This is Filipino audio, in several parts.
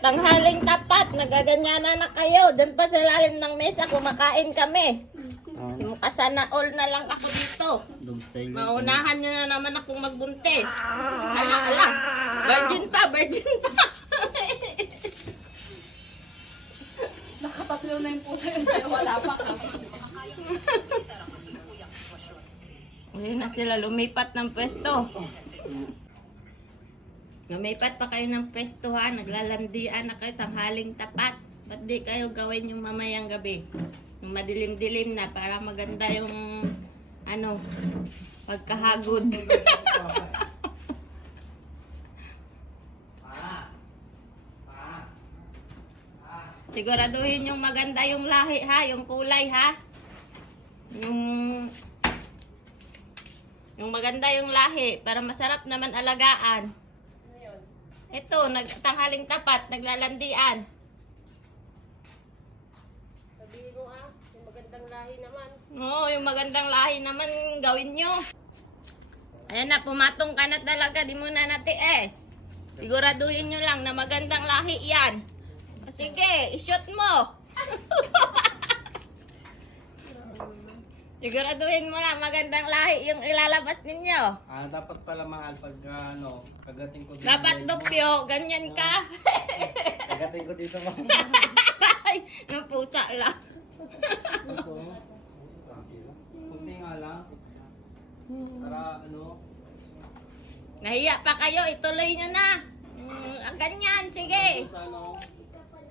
tanghaling tapat. Nagaganyanan na kayo. Diyan pa sa lalim ng mesa, kumakain kami. Sana all na lang ako dito. Dog style. Maunahan nyo na naman akong magbuntis. Ala. Virgin pa. Nakatatlo na yung puso yun sa'yo, wala pa ka. Ngayon na sila lumipat ng pwesto. Lumipat pa kayo ng pwesto ha. Naglalandian na kayo tanghaling tapat. Ba't di kayo gawin yung mamayang gabi? Yung madilim-dilim na para maganda yung pagkahagod. Siguraduhin yung maganda yung lahi ha, yung kulay ha. Yung maganda yung lahi para masarap naman alagaan. Ito, tanghaling tapat, naglalandian. Sabihin mo yung magandang lahi naman. Oo, yung magandang lahi naman gawin nyo. Ayan na, pumatong ka na talaga, di mo na natiis. Siguraduhin nyo lang na magandang lahi yan. O sige, i-shoot mo. Siguraduhin mo lang magandang lahi yung ilalabas ninyo. Dapat pala mahal pag kagating ko dito. Dapat dupyo, ganyan ka. Kagating ko dito mo. Ay, napusa lang. Ito. Kunti nga lang. Para Nahiya pa kayo, ituloy nyo na. Ganyan, sige.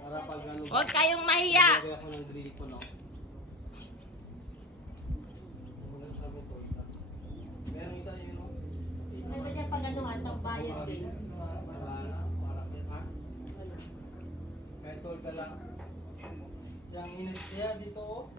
Para pag Huwag kayong mahiya. lagay ako ng grill ko, no? Meron isa yun, no? Ano niya pag ang bayan din. Kahit tol ka lang. Siyang init niya dito, oh.